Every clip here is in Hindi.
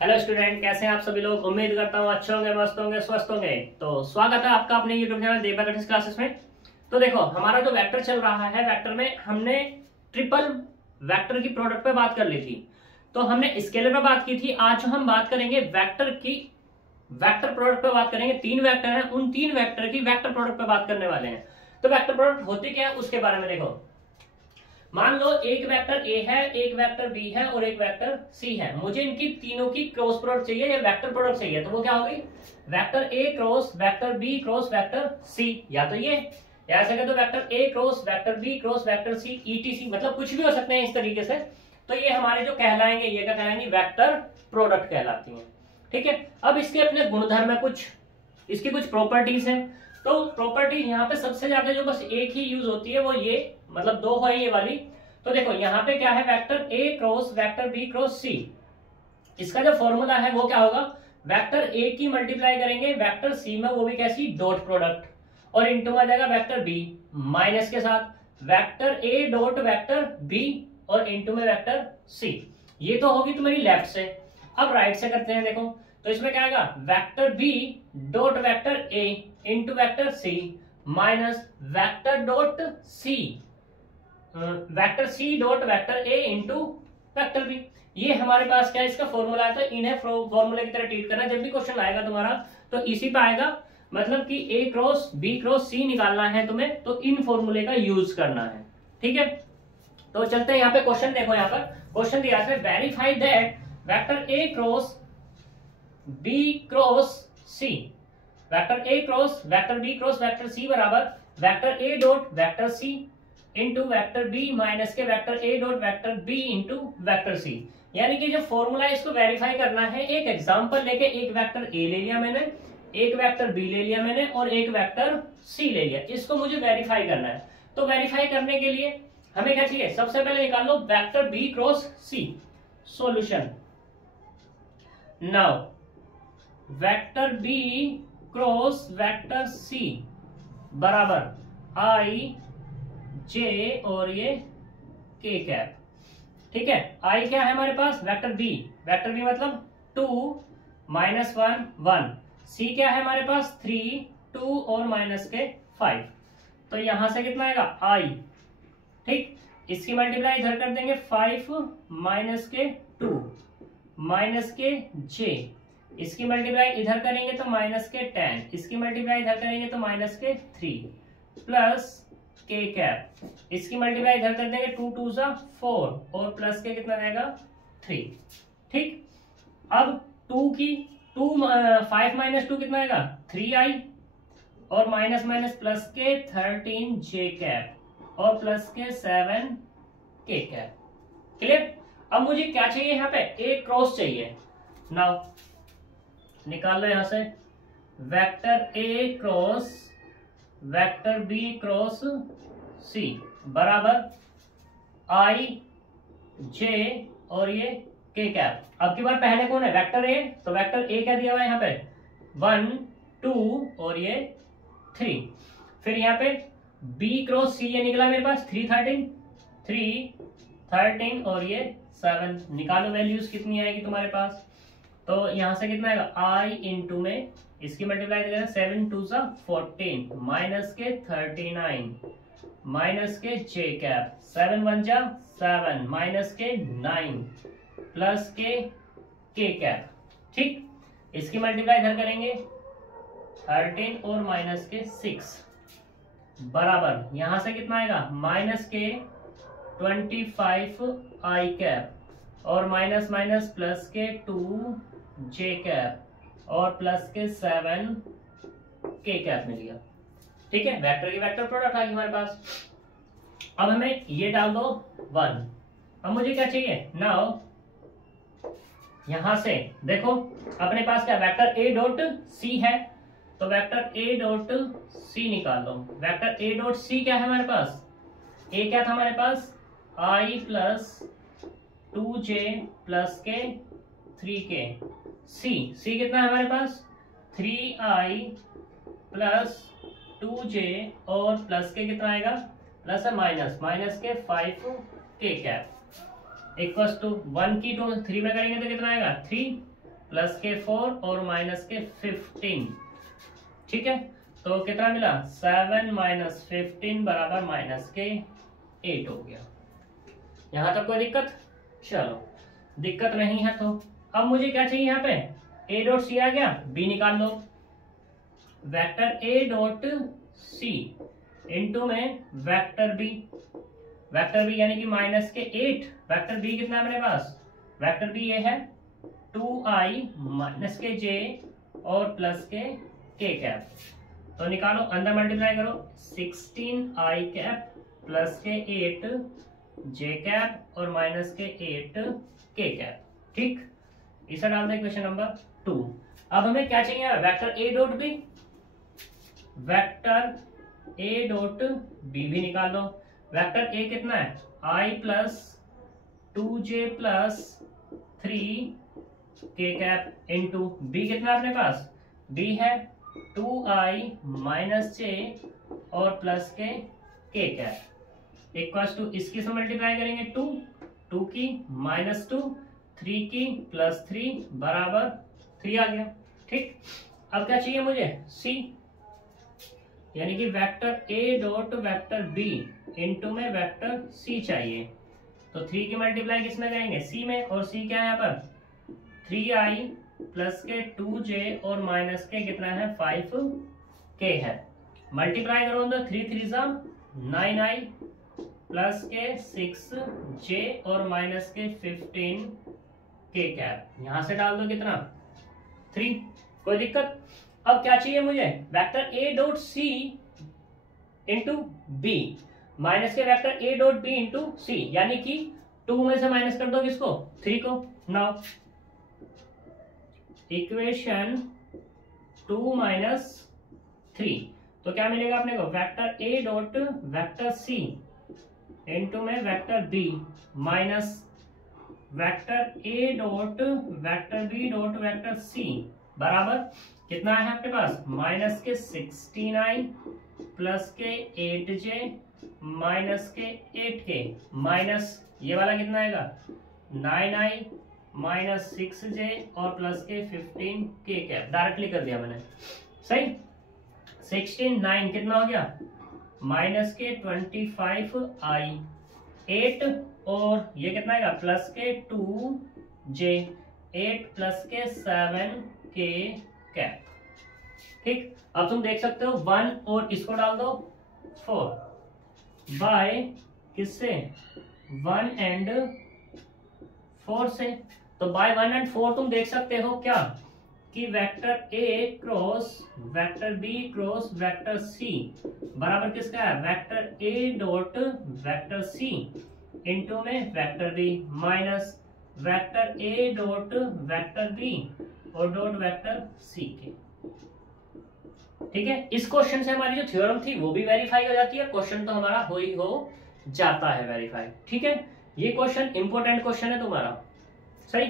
हेलो स्टूडेंट, कैसे हैं आप सभी लोग। उम्मीद करता हूँ अच्छे होंगे, मस्त होंगे, स्वस्थ होंगे। तो स्वागत है आपका अपने यूट्यूब चैनल देवप्रैक्टिस क्लासेस में। तो देखो, हमारा जो वेक्टर चल रहा है, वेक्टर में हमने ट्रिपल वेक्टर की प्रोडक्ट पे बात कर ली थी। तो हमने स्केलर पे बात की थी। आज हम बात करेंगे वेक्टर की वेक्टर प्रोडक्ट पे बात करेंगे। तीन वेक्टर हैं, उन तीन वेक्टर की वेक्टर प्रोडक्ट पे बात करने वाले हैं। तो वेक्टर प्रोडक्ट होती क्या है उसके बारे में देखो। मान लो एक वेक्टर ए है, एक वेक्टर बी है और एक वेक्टर सी है। मुझे इनकी तीनों की क्रॉस प्रोडक्ट चाहिए या वेक्टर प्रोडक्ट चाहिए। तो वो क्या होगी, vector A cross vector B cross vector C. या तो ये या ऐसे तो vector A cross vector B cross vector C ETC, मतलब कुछ भी हो सकते हैं इस तरीके से। तो ये हमारे जो कहलाएंगे, ये क्या कहलाएंगे, वेक्टर प्रोडक्ट कहलाती हैं। ठीक है। अब इसके अपने गुणधर्म है, कुछ इसकी कुछ प्रॉपर्टीज हैं। तो प्रॉपर्टी यहाँ पे सबसे ज्यादा जो बस एक ही यूज होती है वो ये, मतलब दो है ये वाली। तो देखो यहाँ पे क्या है, vector A cross vector B cross C. इसका जो फॉर्मूला है वो क्या होगा, वेक्टर ए की मल्टीप्लाई करेंगे वेक्टर सी में, वो भी कैसी, डॉट प्रोडक्ट, और इंटू में आ जाएगा वेक्टर बी माइनस के साथ vector A dot vector B और इंटू में वेक्टर सी। ये तो होगी तुम्हारी लेफ्ट से। अब राइट से करते हैं। देखो तो इसमें क्या आएगा, vector B dot vector A into vector C minus vector dot C vector C dot vector A into vector B. ये हमारे पास क्या है, इसका फॉर्मूला है। तो इन्हें फॉर्मूले की तरह ट्रीट करना। जब भी क्वेश्चन आएगा तुम्हारा तो इसी पे आएगा, मतलब कि ए क्रॉस बी क्रॉस सी निकालना है तुम्हें, तो इन फॉर्मूले का यूज करना है। ठीक है। तो चलते हैं यहाँ पे क्वेश्चन। देखो यहाँ पर क्वेश्चन दिया है, verify that vector A cross B cross C vector A cross vector B cross vector C बराबर vector A dot vector C into vector B minus के vector A dot vector B into vector C. यानी कि जो फॉर्मूला है इसको वेरीफाई करना है। एक एग्जांपल लेके एक वेक्टर ए ले लिया मैंने, एक वेक्टर बी ले लिया मैंने और एक वेक्टर सी ले लिया। इसको मुझे वेरीफाई करना है। तो वेरीफाई करने के लिए हमें क्या चाहिए, सबसे पहले निकाल लो vector B cross C. Solution, now vector B cross vector C बराबर आई जे और ये के कैप। ठीक है। आई क्या है हमारे पास, वेक्टर बी मतलब 2 माइनस 1 1। सी क्या है हमारे पास, 3 2 और माइनस के 5। तो यहां से कितना आएगा, आई। ठीक, इसकी मल्टीप्लाई इधर कर देंगे 5 माइनस के 2 माइनस के जे। इसकी मल्टीप्लाई इधर करेंगे तो माइनस के 10, इसकी मल्टीप्लाई इधर करेंगे तो माइनस के 3 प्लस के कैप। इसकी मल्टीप्लाई इधर कर देंगे 2 2 सा 4 और प्लस के कितना रहेगा 3। ठीक, अब 5 माइनस 2 कितना आएगा 3i और माइनस माइनस प्लस के 13 जे कैप और प्लस के 7 के कैप। क्लियर। अब मुझे क्या चाहिए, यहाँ पे ए क्रॉस चाहिए। नाउ निकाल लो यहां से vector A cross vector B cross C बराबर आई जे और ये के कैप। अब की बार पहले कौन है, वेक्टर ए। तो वेक्टर ए क्या दिया हुआ है यहाँ पे, 1 2 और ये 3। फिर यहाँ पे बी क्रॉस सी ये निकला मेरे पास 3 13 और ये 7। निकालो वैल्यूज कितनी आएगी तुम्हारे पास। तो यहां से कितना आएगा, आई इंटू में इसकी मल्टीप्लाई करें 7 2 सा 14 माइनस के 39 माइनस के जे कैप 7 1 जा 7 माइनस के 9 प्लस के कैप। ठीक, इसकी मल्टीप्लाई इधर करेंगे 13 और माइनस के 6 बराबर यहां से कितना आएगा, माइनस के 25 आई कैप और माइनस माइनस प्लस के 2 जे कैप और प्लस के 7 के कैप मिल गया। ठीक है, वेक्टर की वेक्टर प्रोडक्ट आ गई हमारे पास। अब हमें ये डाल दो 1। अब मुझे क्या चाहिए, नाउ यहां से देखो अपने पास क्या, वेक्टर ए डॉट सी है। तो वेक्टर ए डॉट सी निकाल लो। वेक्टर ए डॉट सी क्या है हमारे पास, ए क्या था हमारे पास, आई प्लस 2j प्लस के 3k। सी कितना है हमारे पास, 3i प्लस 2j और प्लस के कितना आएगा, प्लस है माइनस के 5k कैप इक्वल्स टू 1 की 2 3 में करेंगे तो कितना आएगा 3 प्लस के 4 और माइनस के 15। ठीक है, तो कितना मिला 7 माइनस 15 बराबर माइनस के 8 हो गया। यहां तक कोई दिक्कत? चलो दिक्कत नहीं है तो अब मुझे क्या चाहिए यहाँ पे a डॉट सी आ गया, b निकाल लो। Vector a dot C into में वेक्टर b यानी कि माइनस के 8। वेक्टर b कितना है मेरे पास? वेक्टर b ये है 2i माइनस के j और प्लस के k कैप। तो निकालो, अंदर मल्टीप्लाई करो, 16i कैप प्लस के 8 j कैप और माइनस के 8 k कैप। ठीक, इसे डाल दें क्वेश्चन नंबर 2। अब हमें क्या चाहिए? Vector a dot b, vector a dot b भी निकाल लो। वेक्टर a कितना है? i plus 2j plus 3k cap into b कितना है अपने पास? b है 2i माइनस j और प्लस के k कैप इक्वल्स टू इसकी से मल्टीप्लाई करेंगे 2 की माइनस 2, 3 की प्लस 3 बराबर 3 आ गया। ठीक, अब क्या चाहिए मुझे? c, यानी कि vector a dot vector b into में वेक्टर c चाहिए। तो 3 की मल्टीप्लाई किस में करेंगे? c में, और c क्या है यहाँ पर? 3i प्लस के 2j और माइनस के कितना है? 5k है। मल्टीप्लाई करो तो 3 3 9i प्लस के 6j और माइनस के 15k कैप। यहां से डाल दो कितना? 3। कोई दिक्कत? अब क्या चाहिए मुझे? Vector a dot c into b minus के vector a dot b into c, यानी कि 2 में से माइनस कर दो किसको? 3 को। नाउ इक्वेशन 2 माइनस 3, तो क्या मिलेगा अपने को? Vector a dot vector c into में vector b minus vector a dot vector b dot vector c बराबर कितना है आपके पास? माइनस के 16i प्लस के 8j माइनस के 8k माइनस ये वाला कितना आएगा? 9i माइनस 6j और प्लस के 15k कैप। डायरेक्टली कर दिया मैंने, सही। 16 9 कितना हो गया? माइनस के 25i 8 और ये कितना आएगा? प्लस के 2j 8 प्लस के 7k कैप। ठीक, अब तुम देख सकते हो 1 और इसको डाल दो 4 बाय किससे? 1 एंड 4 से। तो बाय 1 एंड 4 तुम देख सकते हो क्या कि vector a cross vector b cross vector c बराबर किसका है? Vector a dot vector c into में vector b minus vector a dot vector b और डॉट वेक्टर c के। ठीक है, इस क्वेश्चन से हमारी जो थ्योरम थी वो भी वेरीफाई हो जाती है, क्वेश्चन तो हमारा हो ही हो जाता है वेरीफाई। ठीक है, ये क्वेश्चन इंपॉर्टेंट क्वेश्चन है तुम्हारा, सही।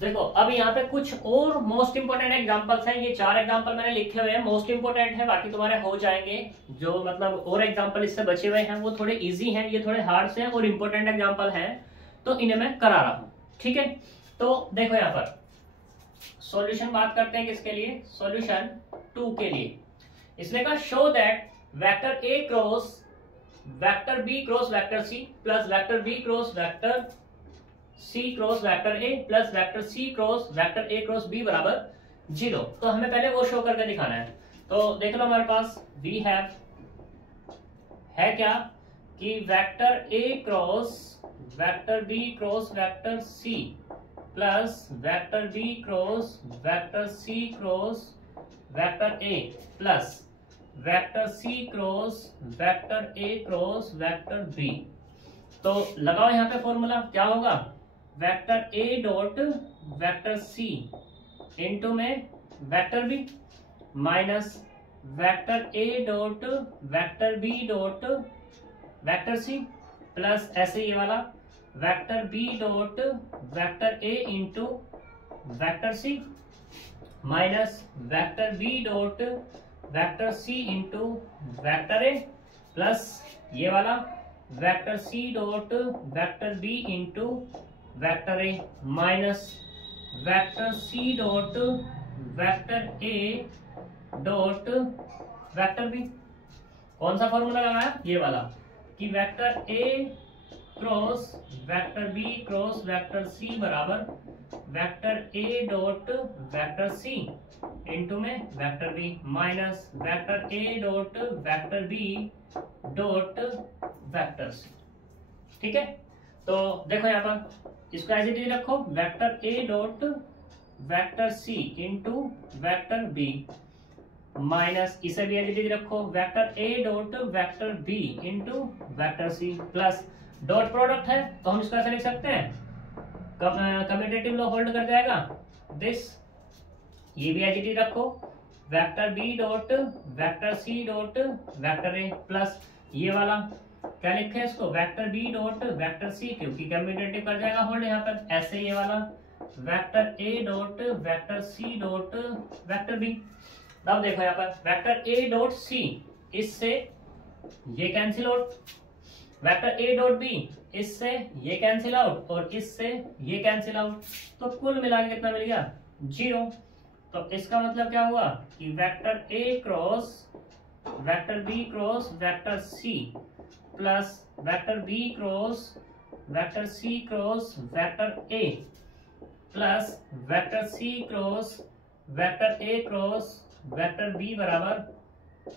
देखो अब यहाँ पे कुछ और मोस्ट इंपोर्टेंट एग्जांपल्स हैं। ये 4 एग्जांपल मैंने लिखे हुए हैं, मोस्ट इंपोर्टेंट है, बाकी तुम्हारे हो जाएंगे। जो मतलब और एग्जांपल इससे बचे हुए हैं वो थोड़े इजी हैं, ये थोड़े हार्ड से हैं और इंपोर्टेंट एग्जांपल हैं, तो इन्हें मैं करा रहा हूँ। ठीक है, तो देखो यहाँ पर सॉल्यूशन बात करते हैं किसके लिए? सॉल्यूशन 2 के लिए। इसने कहा show that vector a cross vector b cross vector c plus vector b cross vector c cross vector a plus vector c cross vector a cross b बराबर 0। तो हमें पहले वो शो करके दिखाना है। तो देख लो हमारे पास वी हैव है क्या कि vector a cross vector b cross vector c plus vector b cross vector c cross vector a plus vector c cross vector a cross vector b। तो लगाओ यहाँ पे फॉर्मूला, क्या होगा? Vector a dot vector c into में vector b minus vector a dot vector b dot vector c plus ऐसे ये वाला vector b dot vector a into vector c minus vector b dot vector c into vector a plus ये वाला vector C dot vector B into vector A minus vector C dot vector A dot vector B. कौन सा फॉर्मूला लगाया? ये वाला कि vector A cross vector B cross vector C बराबर vector A dot vector C into में vector B minus vector A dot vector B dot vector C. ठीक है, तो देखो यहाँ पर इसको एज इट इज रखो, vector A dot vector C into vector B minus इसे भी एज इट इज रखो, vector A dot vector B into vector C plus dot product है तो हम इसको ऐसे लिख सकते हैं, कम्यूटेटिव लॉ होल्ड कर जाएगा दिस, ये भी एज इट इज रखो, vector B dot vector C dot vector A plus ये वाला क्या लिखे हैं इसको, vector B dot vector C, क्योंकि कम्यूटेटिव कर जाएगा होल्ड यहाँ पर, ऐसे ये वाला vector A dot vector C dot vector B. अब देखो यहाँ पर वेक्टर ए डॉट सी, इससे ये cancel out, vector A dot B इससे ये कैंसिल आउट और इससे ये कैंसिल आउट, तो कुल मिला के कितना मिल गया? 0। तो इसका मतलब क्या हुआ कि vector A cross vector B cross vector C plus vector B cross vector C cross vector A plus vector C cross vector A cross vector B बराबर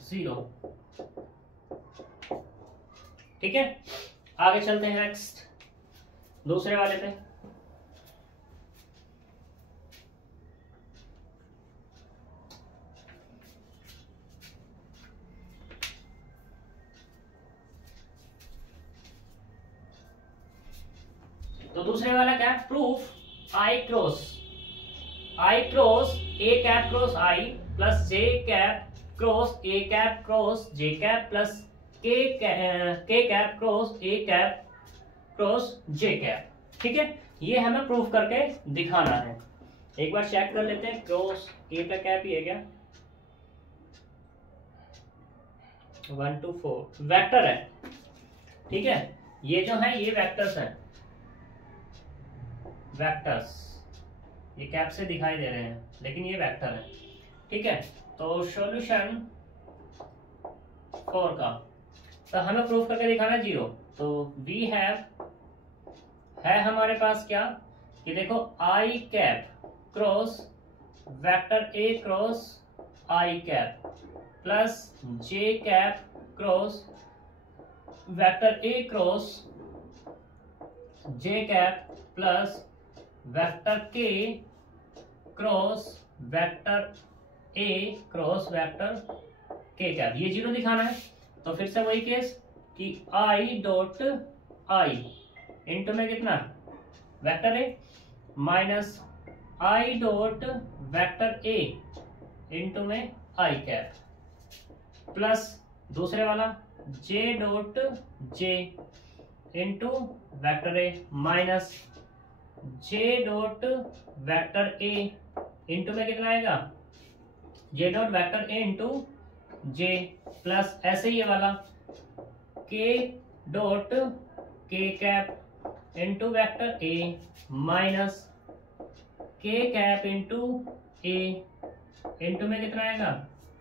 0। ठीक है, आगे चलते हैं नेक्स्ट दूसरे वाले पे। तो दूसरे वाला क्या है? Proof I cross A cap cross I plus J cap cross A cap cross J cap plus K cap cross A cap cross J cap. ठीक है, ये हमें प्रूफ करके दिखाना है। एक बार चेक कर लेते हैं, क्रॉस ए का कैप ही है क्या? 1 2 4 वेक्टर है। ठीक है, ये जो है ये वेक्टर्स हैं, वेक्टर्स ये कैप से दिखाई दे रहे हैं लेकिन ये वेक्टर है। ठीक है, तो सॉल्यूशन 4 का तो हमें प्रूफ करके दिखाना 0। तो वी हैव है हमारे पास क्या कि देखो I cap cross vector A cross I cap plus J cap cross vector A cross J cap plus vector K cross vector A cross vector K cap. ये 0 दिखाना है। तो फिर से वही केस कि आई डॉट आई इंटू में कितना vector A minus I dot vector A into में आई कैप प्लस दूसरे वाला J dot J into vector A minus J dot vector A into में कितना आएगा J dot vector A into J plus ऐसे ही ये वाला के डॉट के cap into vector A minus के कैप इंटू ए इंटू में कितना आएगा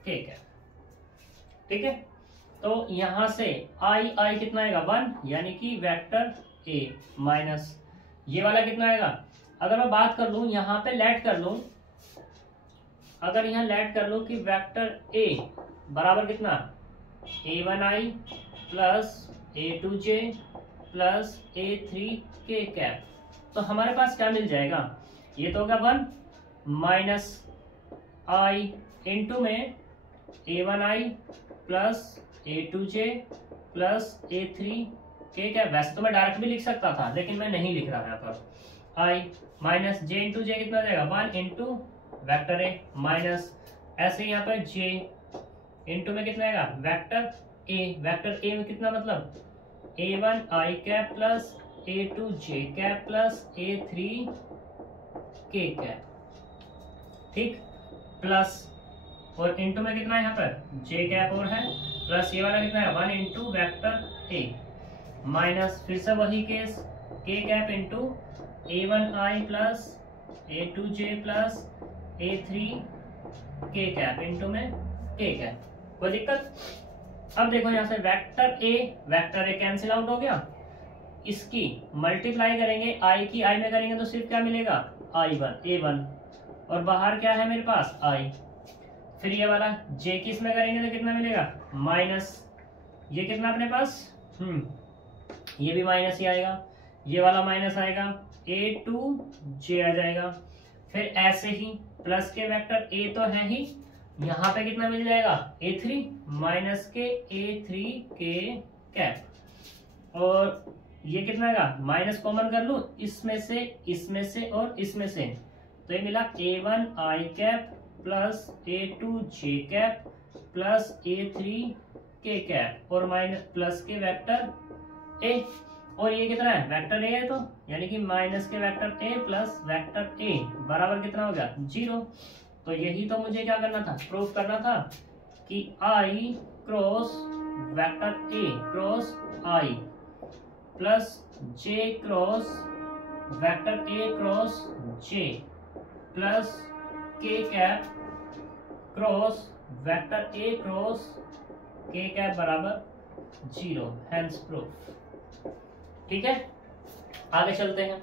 के कैप। ठीक है, तो यहां से आई आई कितना आएगा 1 यानी कि वेक्टर ए माइनस ये वाला कितना आएगा। अगर मैं बात कर लूं यहाँ पे लेट कर लूं, अगर यहाँ लेट कर लूं कि वेक्टर ए बराबर कितना a1i plus a2j plus a3 के कैप, तो हमारे पास क्या मिल जाएगा? ये तो होगा 1 माइनस आई इंटू में a1i plus a2j plus a3 के कैप। वैसे तो मैं डायरेक्ट भी लिख सकता था लेकिन मैं नहीं लिख रहा यहाँ पर। आई माइनस जे इंटू जे कितना जाएगा 1 इंटू वेक्टर ए माइनस ऐसे यहाँ पर जे इंटू में कितना आएगा वेक्टर ए में कितना मतलब a1i cap plus a2j cap plus a3 के कैप। ठीक, प्लस और इंटू में कितना है यहाँ पर j कैप और है प्लस ये वाला कितना है 1 इंटू वेक्टर ए माइनस फिर से वही केस के cap into A1i plus A2j plus A3 के कैप इंटू में के कैप। कोई दिक्कत? अब देखो यहाँ से वेक्टर ए कैंसिल आउट हो गया, इसकी मल्टीप्लाई करेंगे आई की आई में करेंगे तो सिर्फ क्या मिलेगा I1 A1 और बाहर क्या है मेरे पास I। फिर ये वाला जे की इसमें करेंगे तो कितना मिलेगा माइनस, ये कितना अपने पास ये भी माइनस ही आएगा, ये वाला माइनस आएगा A2j आ जाएगा। फिर ऐसे ही प्लस के वेक्टर ए तो है ही, यहाँ पे कितना मिल जाएगा A3 माइनस के A3 के कैप और ये कितना आएगा माइनस कॉमन कर लूं इसमें से और इसमें से, तो ये मिला A1i cap plus A2j cap plus A3 के कैप और माइनस प्लस के वेक्टर ए और ये कितना है वेक्टर ए है, तो यानी कि माइनस के vector A plus vector A बराबर कितना हो गया 0। तो यही तो मुझे क्या करना था प्रूफ करना था कि I cross vector A cross I plus J cross vector A cross J plus K cap cross vector A cross K cap बराबर 0, हेंस प्रूफ। ठीक है, आगे चलते हैं।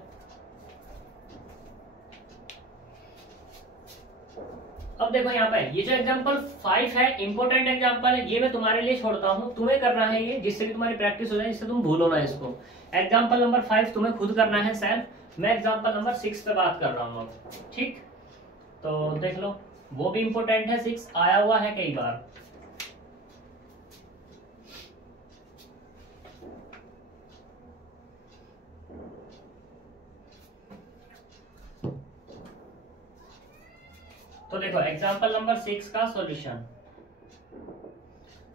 अब देखो यहाँ पे ये जो एग्जांपल 5 है इंपॉर्टेंट एग्जांपल है, ये मैं तुम्हारे लिए छोड़ता हूँ, तुम्हें करना है ये जिससे कि तुम्हारी प्रैक्टिस हो जाए, जिससे तुम भूलो ना इसको। एग्जांपल नंबर 5 तुम्हें खुद करना है सेल्फ, मैं एग्जांपल नंबर 6 पे बात कर रहा हूँ अब। ठीक, तो देख लो वो भी इंपॉर्टेंट है, 6 आया हुआ है कई बार। तो देखो एग्जांपल नंबर 6 का सॉल्यूशन,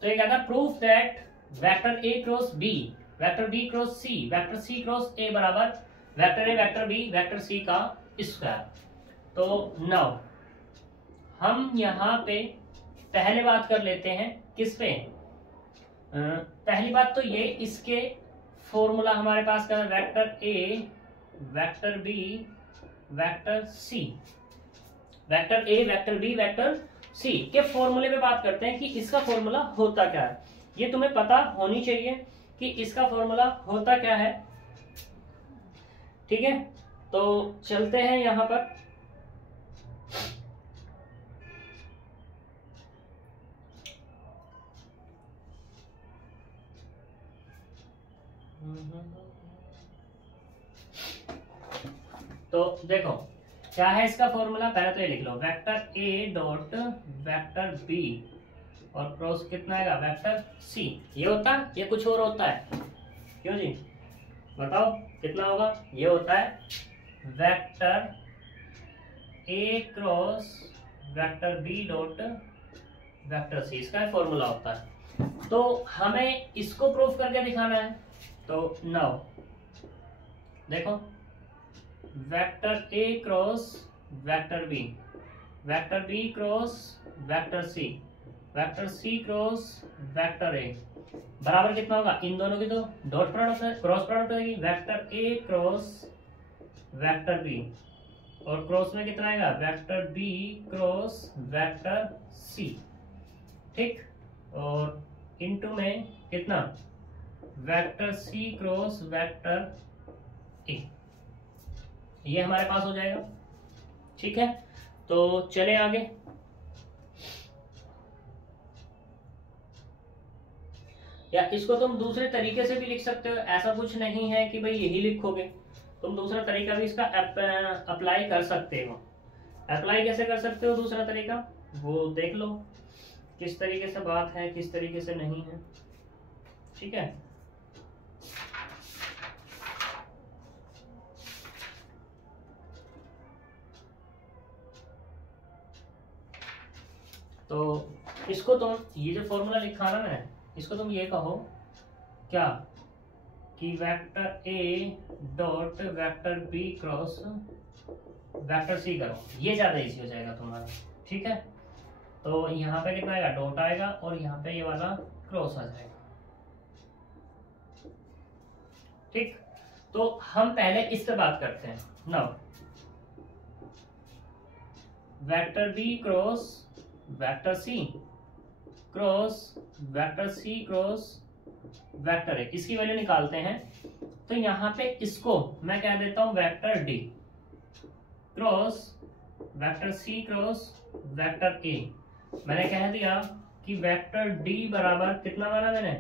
तो ये कहता है proof that vector A cross B vector B cross C vector C cross A बराबर vector A vector B vector C का स्क्वायर। तो नाउ हम यहाँ पे पहले बात कर लेते हैं किस पे, पहली बात तो ये इसके फॉर्मूला हमारे पास का vector A vector B vector C vector A vector B vector C के फॉर्मूले पे बात करते हैं कि इसका फॉर्मूला होता क्या है। ये तुम्हें पता होनी चाहिए कि इसका फॉर्मूला होता क्या है। ठीक है, तो चलते हैं यहां पर। तो देखो क्या है इसका फॉर्मूला, पहले तो ये लिख लो vector A dot vector B और क्रॉस कितना आएगा वेक्टर सी। ये होता है ये कुछ और होता है, क्यों जी बताओ कितना होगा, ये होता है vector A cross vector B dot vector C, इसका फॉर्मूला होता है। तो हमें इसको प्रूफ करके दिखाना है। तो नाउ देखो vector A cross vector B cross vector C cross vector A बराबर कितना होगा, इन दोनों की तो डॉट प्रोडक्ट है, क्रॉस प्रोडक्ट होगी, vector A cross vector B और क्रॉस में कितना आएगा vector B cross vector C. ठीक, और इनटू में कितना vector C cross vector A, ये हमारे पास हो जाएगा। ठीक है, तो चले आगे। या इसको तुम दूसरे तरीके से भी लिख सकते हो, ऐसा कुछ नहीं है कि भाई यही लिखोगे, तुम दूसरा तरीका भी इसका अप्लाई कर सकते हो। अप्लाई कैसे कर सकते हो दूसरा तरीका, वो देख लो किस तरीके से बात है किस तरीके से नहीं है। ठीक है, तो इसको तुम ये जो फॉर्मूला लिखा ना इसको तुम ये कहो क्या कि vector A dot vector B cross vector C करो, ये ज्यादा इजी हो जाएगा तुम्हारा। ठीक है, तो यहाँ पे कितना आएगा डॉट आएगा और यहाँ पे ये वाला क्रॉस आ जाएगा। ठीक, तो हम पहले इस पे बात करते हैं। Now vector B cross vector C cross vector C cross vector A, इसकी वैल्यू निकालते हैं। तो यहाँ पे इसको मैं कह देता हूं vector D cross vector C cross vector A. मैंने कह दिया कि वेक्टर डी बराबर कितना माना मैंने,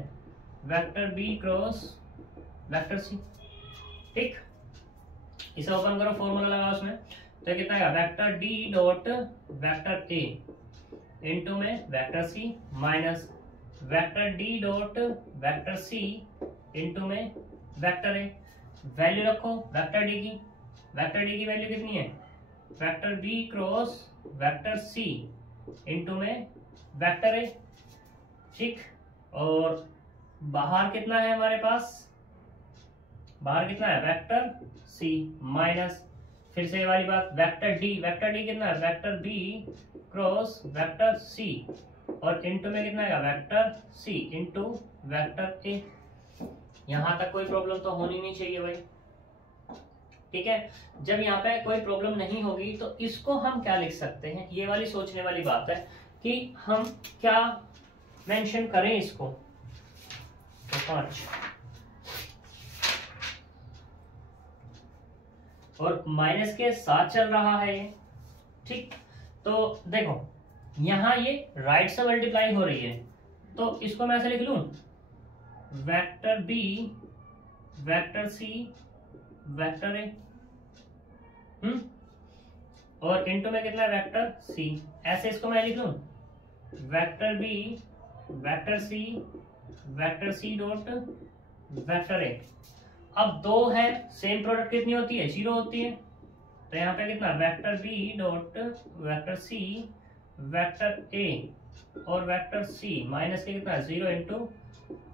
vector B cross vector C. ठीक, इसे ओपन करो, फॉर्मूला लगाओ उसमें, तो कितना आएगा, vector D dot vector A into में vector C minus vector D dot vector C into में वेक्टर ए। वैल्यू रखो वेक्टर डी की, वेक्टर डी की वैल्यू कितनी है, vector B cross vector C into में वेक्टर ए। ठीक, और बाहर कितना है हमारे पास, बाहर कितना है, वेक्टर सी माइनस फिर से ये वाली बात वेक्टर डी कितना है, vector B cross vector C और इनटू में कितना आएगा, vector C into vector A. यहां तक कोई प्रॉब्लम तो होनी नहीं चाहिए भाई। ठीक है, जब यहाँ पे कोई प्रॉब्लम नहीं होगी तो इसको हम क्या लिख सकते हैं, ये वाली सोचने वाली बात है कि हम क्या मेंशन करें इसको। तो 5 और माइनस के साथ चल रहा है ये। ठीक, तो देखो यहां ये राइट से मल्टीप्लाई हो रही है, तो इसको मैं ऐसे लिख लूं, vector B vector C vector A और इनटू में कितना है, वेक्टर सी। ऐसे इसको मैं लिख लूं, vector B vector C dot vector A. अब दो है, सेम प्रोडक्ट कितनी होती है, 0 होती है। तो यहाँ पे कितना, vector B dot vector C vector A और वेक्टर सी माइनस के कितना 0 इंटू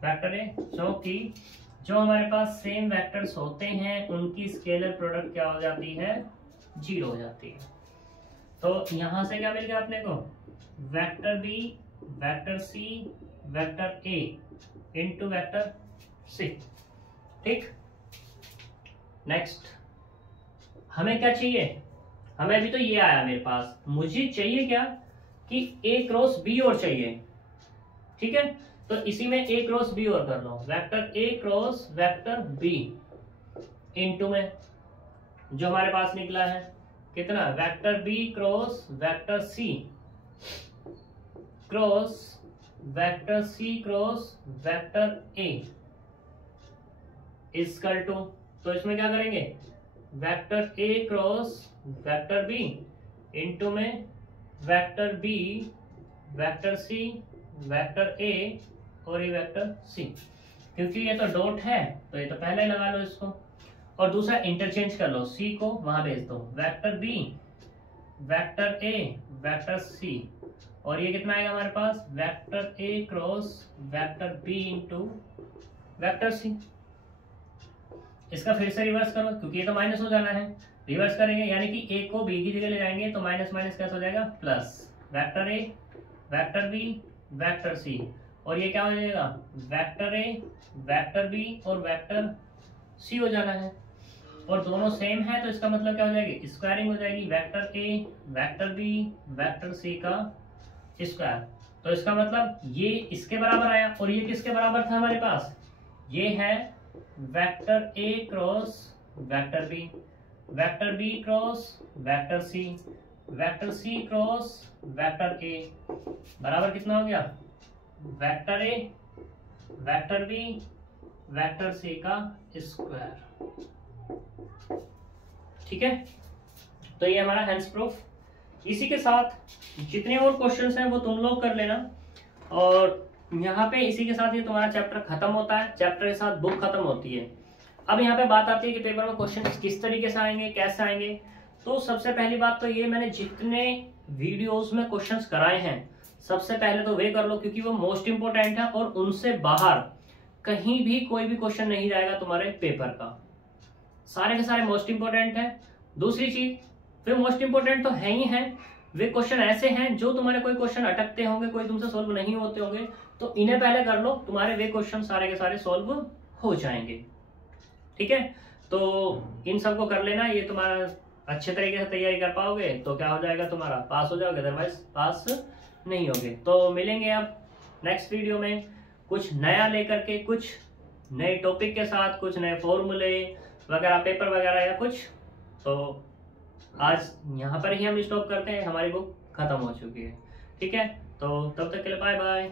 वेक्टर ए, जो कि जो हमारे पास सेम वेक्टर्स होते हैं उनकी स्केलर प्रोडक्ट क्या हो जाती है, 0 हो जाती है। तो यहां से क्या मिल गया अपने को, vector B vector C vector A into vector C. ठीक, नेक्स्ट हमें क्या चाहिए, हमें अभी तो ये आया मेरे पास, मुझे चाहिए क्या कि ए क्रॉस बी और चाहिए। ठीक है, तो इसी में ए क्रॉस बी और कर लो, vector A cross vector B into में जो हमारे पास निकला है कितना, vector B cross vector C cross vector C cross vector A equal to, तो इसमें क्या करेंगे, vector A cross vector B into में vector B vector C vector A और ये वेक्टर सी। क्योंकि ये तो डॉट है तो ये तो पहले लगा लो इसको, और दूसरा इंटरचेंज कर लो, सी को वहां भेज दो, vector B vector A vector C और ये कितना आएगा हमारे पास, vector A cross vector B into vector C. इसका फिर से रिवर्स करो क्योंकि ये तो माइनस हो जाना है, रिवर्स करेंगे यानी कि ए को बी की जगह ले जाएंगे तो माइनस माइनस कैसे हो जाएगा, plus vector A vector B vector C और ये क्या हो जाएगा, वेक्टर ए वेक्टर बी और वेक्टर सी हो जाना है। और दोनों सेम है तो इसका मतलब क्या हो जाएगी, स्क्वायरिंग हो जाएगी, vector A vector B vector C का स्क्वायर। तो इसका मतलब ये इसके बराबर आया और ये किसके बराबर था हमारे पास, ये है vector A cross vector B cross vector C cross vector A बराबर कितना हो गया, vector A vector B vector C का स्क्वायर। ठीक है, तो ये हमारा हेंस प्रूफ। इसी के साथ जितने और क्वेश्चंस हैं वो तुम लोग कर लेना, और यहाँ पे इसी के साथ ये तुम्हारा चैप्टर खत्म होता है, चैप्टर के साथ बुक खत्म होती है। अब यहाँ पे बात आती है कि पेपर में क्वेश्चन किस तरीके से आएंगे, कैसे आएंगे। तो सबसे पहली बात तो ये, मैंने जितने वीडियोस में क्वेश्चंस कराए हैं सबसे पहले तो वे कर लो क्योंकि वो मोस्ट इंपोर्टेंट है और उनसे बाहर कहीं भी कोई भी क्वेश्चन नहीं जाएगा तुम्हारे पेपर का, सारे के सारे मोस्ट इंपोर्टेंट है। दूसरी चीज, वे मोस्ट इंपोर्टेंट तो है ही है, वे क्वेश्चन ऐसे हैं जो तुम्हारे कोई क्वेश्चन अटकते होंगे, कोई तुमसे सोल्व नहीं होते होंगे, तो इन्हें पहले कर लो, तुम्हारे वे क्वेश्चन सारे के सारे सोल्व हो जाएंगे। ठीक है, तो इन सबको कर लेना, ये तुम्हारा अच्छे तरीके से तैयारी कर पाओगे तो क्या हो जाएगा, तुम्हारा पास हो जाओगे, अदरवाइज पास नहीं होगे। तो मिलेंगे अब नेक्स्ट वीडियो में कुछ नया लेकर के, कुछ नए टॉपिक के साथ, कुछ नए फॉर्मूले वगैरह, पेपर वगैरह या कुछ। तो आज यहाँ पर ही हम स्टॉप करते हैं, हमारी बुक खत्म हो चुकी है। ठीक है, तो तब तक के लिए बाय बाय।